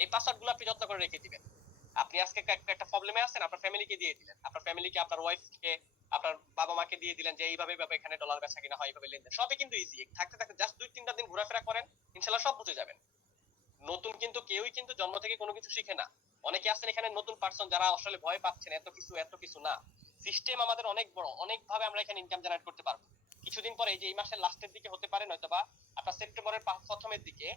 এই পাসওয়ার্ডগুলো আপনি যত্ন করে রেখে দিবেন। আপনি আজকে একটা- প্রবলেমে আছেন, আপনার ফ্যামিলিকে দিয়ে দিলেন। আপনার ফ্যামিলিকে আপনার ওয়াইফকে আপনার বাবা মাকে দিয়ে দিলেন যে এইভাবে এইভাবে এখানে ডলার বেচা কিনা হয়, এইভাবে লেনদেন। সবই কিন্তু ইজি থাকতে থাকতে জাস্ট দুই তিনটা দিন ঘোরাফেরা করেন ইনশাল্লাহ সব বুঝে যাবেন। নতুন কিন্তু কেউই কিন্তু জন্ম থেকে কোনো কিছু শিখে না। অনেকে আছেন এখানে নতুন পার্সন যারা আসলে ভয় পাচ্ছেন, এত কিছু এত কিছু না। সিস্টেম আমাদের অনেক বড়। অনেক ভাবে আমরা এখানে ইনকাম জেনারেট করতে পারব। কিছুদিন পরে এই যে এই মাসের লাস্টের দিকে হতে পারে নয়তো বা আপনার সেপ্টেম্বরের প্রথমের দিকে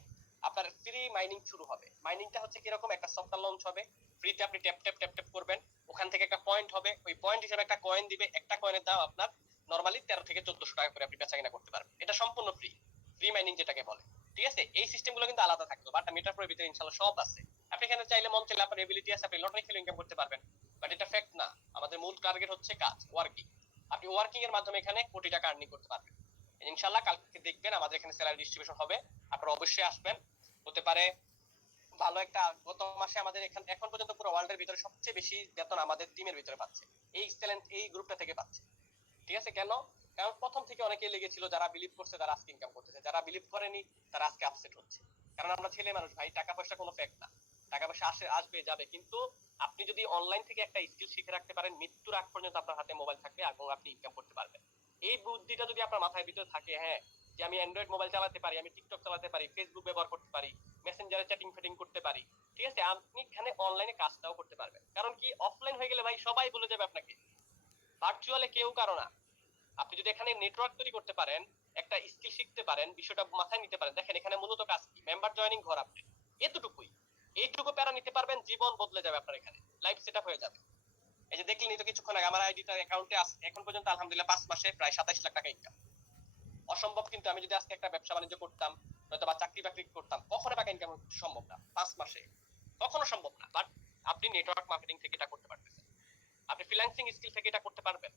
আপনার ফ্রি মাইনিং শুরু হবে। মাইনিংটা হচ্ছে কীরকম? একটা সফটওয়্যার লঞ্চ হবে। ফ্রিতে আপনি ট্যাপ ট্যাপ ট্যাপ ট্যাপ করবেন। ওখান থেকে একটা পয়েন্ট হবে। ওই পয়েন্ট হিসেবে একটা কয়েন দিবে। একটা কয়েনের দাম আপনার নরমালি তেরো থেকে চোদ্দশো টাকা করে আপনি বেচা কিনা করতে পারবেন। এটা সম্পূর্ণ ফ্রি ফ্রি মাইনিং যেটাকে বলে। ঠিক আছে? এই সিস্টেমগুলো কিন্তু আলাদা থাকতো। বাট মিটার প্রোর ভিতরে ইনশাল্লাহ সব আছে। আপনি এখানে চাইলে মন চাইলে আপনার এবিলিটি আছে। আপনি লটারি খেলে ইনকাম করতে পারবেন। বাট এটা ফ্যাক্ট না। আমাদের মূল টার্গেট হচ্ছে কাজ ওয়ার্কিং আপনি ওয়ার্কিং এর মাধ্যমে এখানে কোটি টাকা আর্নিং করতে পারবেন। ইনশাল্লাহ কালকে দেখবেন আমাদের এখানে স্যালারি ডিস্ট্রিবিউশন হবে। আপনারা অবশ্যই আসবেন। হতে পারে। ভালো একটা গত মাসে আমাদের এখান এখন পর্যন্ত পুরো ওয়ার্ল্ডের ভিতরে সবচেয়ে বেশি বেতন আমাদের টিমের ভিতরে পাচ্ছে। এই এক্সেলেন্ট এই গ্রুপটা থেকে পাচ্ছে। ঠিক আছে? কেন? কারণ প্রথম থেকে অনেকেই লেগেছিল যারা বিলিভ করছে তারা আজকে ইনকাম করতেছে। যারা বিলিভ করেনি, তারা আজকে আপসেট হচ্ছে। কারণ আমরা ছেলে মানুষ ভাই, টাকা পয়সা কোনো ফ্যাক্ট না। টাকা পয়সা আসে, আসবে, যাবে। কিন্তু আপনি যদি অনলাইন থেকে একটা স্কিল শিখে রাখতে পারেন, মৃত্যুর আগ পর্যন্ত আপনার হাতে মোবাইল থাকবে এবং আপনি ইনকাম করতে পারবেন। এই বুদ্ধিটা যদি আপনার মাথায় ভিতরে থাকে হ্যাঁ যে আমি অ্যান্ড্রয়েড মোবাইল চালাতে পারি, আমি টিকটক চালাতে পারি ফেসবুক ব্যবহার করতে পারি মেসেঞ্জারে চ্যাটিং ফেটিং করতে পারি, ঠিক আছে? আপনি এখানে অনলাইনে কাজটাও করতে পারবেন। কারণ কি? অফলাইন হয়ে গেলে ভাই সবাই বলে যাবে আপনাকে। ভার্চুয়ালে কেউ কারও না। আপনি যদি এখানে নেটওয়ার্ক তৈরি করতে পারেন, একটা স্কিল শিখতে পারেন, বিষয়টা মাথায় নিতে পারেন। দেখেন, এখানে মূলত কাজ কি? মেম্বার জয়েনিং ঘর আপনি। এতটুকুই। এইটুকু প্যারা নিতে পারবেন, জীবন বদলে যাবে আপনার এখানে। লাইফ সেট হয়ে যাবে। এই যে দেখলেন তো কিছুক্ষণ আগে, আমার আইডিটা অ্যাকাউন্টে আছে। এখন পর্যন্ত আলহামদুলিল্লাহ পাঁচ মাসে প্রায় সাতাইশ লাখ টাকা ইনকাম অসম্ভব কিন্তু আমি যদি আজকে একটা ব্যবসা বাণিজ্য করতাম নয়তো বা চাকরি বাকরি করতাম, কখনো টাকা ইনকাম সম্ভব না, পাঁচ মাসে। কখনো সম্ভব না বাট আপনি নেটওয়ার্ক মার্কেটিং থেকে এটা করতে পারতেছেন। আপনি ফ্রিল্যান্সিং স্কিল থেকে এটা করতে পারবেন।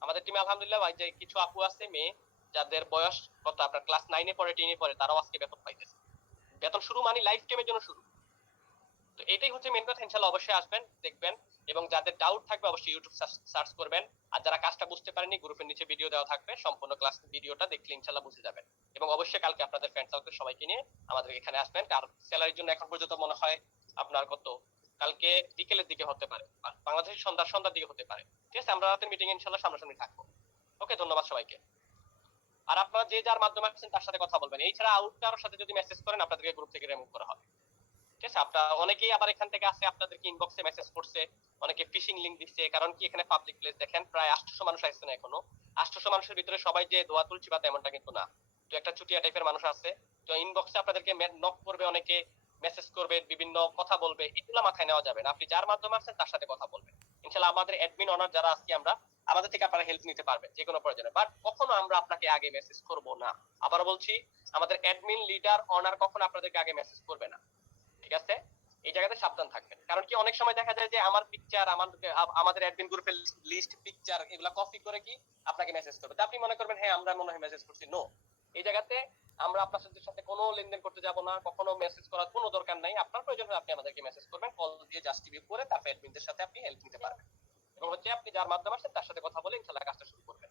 আমাদের টিমে আলহামদুলিল্লাহ যে কিছু আপু আছে, মেয়ে, যাদের বয়স কত, আপনার ক্লাস নাইনে পড়ে টেনে পড়ে, তারাও আজকে বেতন পাইতেছে। বেতন শুরু মানে লাইফ টাইমের জন্য শুরু। এটাই হচ্ছে মেন কথা। ইনশাল্লাহ অবশ্যই আসবেন, দেখবেন এবং যাদের ডাউট থাকবে অবশ্যই ইউটিউব সার্চ করবেন। আর যারা কাজটা বুঝতে পারেনি গ্রুপের নিচে ভিডিও দেওয়া থাকবে। সম্পূর্ণ ক্লাস ভিডিওটা দেখলে ইনশাল্লাহ বুঝে যাবেন। এবং অবশ্যই কালকে আপনাদের ফ্রেন্ড সার্কেল সবাইকে নিয়ে আমাদের এখানে আসবেন। আর স্যালারির জন্য এখন পর্যন্ত মনে হয় আপনার কত? কালকে বিকেলের দিকে হতে পারে বাংলাদেশের সন্ধ্যা সন্ধ্যার দিকে হতে পারে। ঠিক আছে, আমরা রাতের মিটিং ইনশাল্লাহ সামনাসামনি থাকব। ওকে, ধন্যবাদ সবাইকে। আর আপনারা যে যার মাধ্যমে আসছেন তার সাথে কথা বলবেন। এছাড়া আউট কারোর সাথে যদি মেসেজ করেন, আপনাদেরকে গ্রুপ থেকে রিমুভ করা হবে। ঠিক আছে? অনেকেই আবার এখান থেকে আসে, আপনাদেরকে ইনবক্সে মেসেজ করছে, অনেকে ফিশিং দিচ্ছে কারণ কি এখানে পাবলিক প্লেস দেখেন, প্রায় আটশো মানুষ আসছে না এখনও। আটশো মানুষের ভিতরে সবাই যে দোয়া তুলছি বা তেমনটা কিন্তু না। তো একটা চুটিয়া টাইপের মানুষ আছে। তো ইনবক্সে আপনাদেরকে নক করবে, অনেকে মেসেজ করবে, বিভিন্ন কথা বলবে, এগুলো মাথায় নেওয়া যাবে না। আপনি যার মাধ্যমে আসছেন, তার সাথে কথা বলবেন। ইনশাল্লাহ আমাদের অ্যাডমিন অনার যারা আজকে আমরা, আমাদের থেকে আপনারা হেল্প নিতে পারবেন, যে কোনো প্রয়োজনে। বাট কখনো আমরা আপনাকে আগে মেসেজ করব না। আবার বলছি, আমাদের অ্যাডমিন লিডার অনার কখনো আপনাদেরকে আগে মেসেজ করবে না। ঠিক আছে? এই জায়গাতে সাবধান থাকবেন। কারণ কি অনেক সময় দেখা যায় যে আমার পিকচার আমার আমাদের অ্যাডমিন গ্রুপের লিস্ট পিকচার এগুলা কপি করে কি আপনাকে মেসেজ করবে। তা আপনি মনে করবেন হ্যাঁ আমরা মনে হয় মেসেজ করছি। নো এই জায়গাতে আমরা আপনার সাথে সাথে কোনো লেনদেন করতে যাব না, কখনো মেসেজ করার কোনো দরকার নাই। আপনার প্রয়োজন হলে আপনি আমাদেরকে মেসেজ করবেন কল দিয়ে জাস্ট রিভিউ করে তারপর অ্যাডমিনদের সাথে আপনি হেল্প নিতে পারবেন। এবং হচ্ছে আপনি যার মাধ্যমে আসছেন, তার সাথে কথা বলে ইনশাল্লাহ কাজটা শুরু করবেন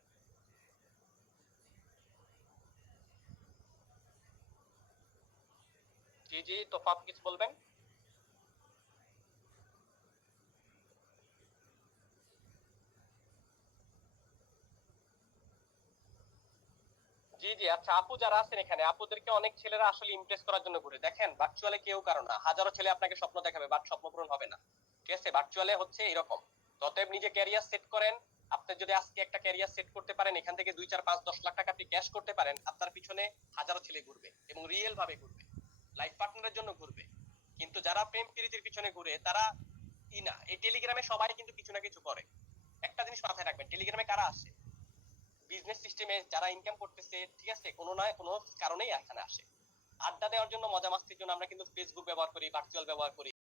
জি জি তোফা আপনি কিছু বলবেন? জি জি আচ্ছা আপু যারা আছেন এখানে, আপুদেরকে অনেক ছেলেরা আসলে ইমপ্রেস করার জন্য ঘুরে। দেখেন ভার্চুয়ালে কেউ না। হাজারো ছেলে আপনাকে স্বপ্ন দেখাবে বাট স্বপ্ন পূরণ হবে না। ঠিক আছে? ভার্চুয়ালে হচ্ছে এরকম। ততএব নিজে ক্যারিয়ার সেট করেন, আপনি যদি আজকে একটা ক্যারিয়ার সেট করতে পারেন, এখান থেকে দুই, চার, পাঁচ, দশ লাখ টাকা আপনি ক্যাশ করতে পারেন, আপনার পিছনে হাজারো ছেলে ঘুরবে এবং রিয়েল ভাবে ঘুরবে। লাইফ পার্টনারের জন্য ঘুরবে। কিন্তু যারা প্রেম প্রীতির পিছনে ঘুরে, তারা ই না, এই টেলিগ্রামে সবাই কিন্তু কিছু না কিছু করে। একটা জিনিস মাথায় রাখবেন টেলিগ্রামে কারা আসে? বিজনেস সিস্টেমে যারা ইনকাম করতেছে, ঠিক আছে, কোনো না, কোনো কারণেই এখানে আসে। আড্ডা দেওয়ার জন্য মজা মাস্তির জন্য আমরা কিন্তু ফেসবুক ব্যবহার করি ভার্চুয়াল ব্যবহার করি।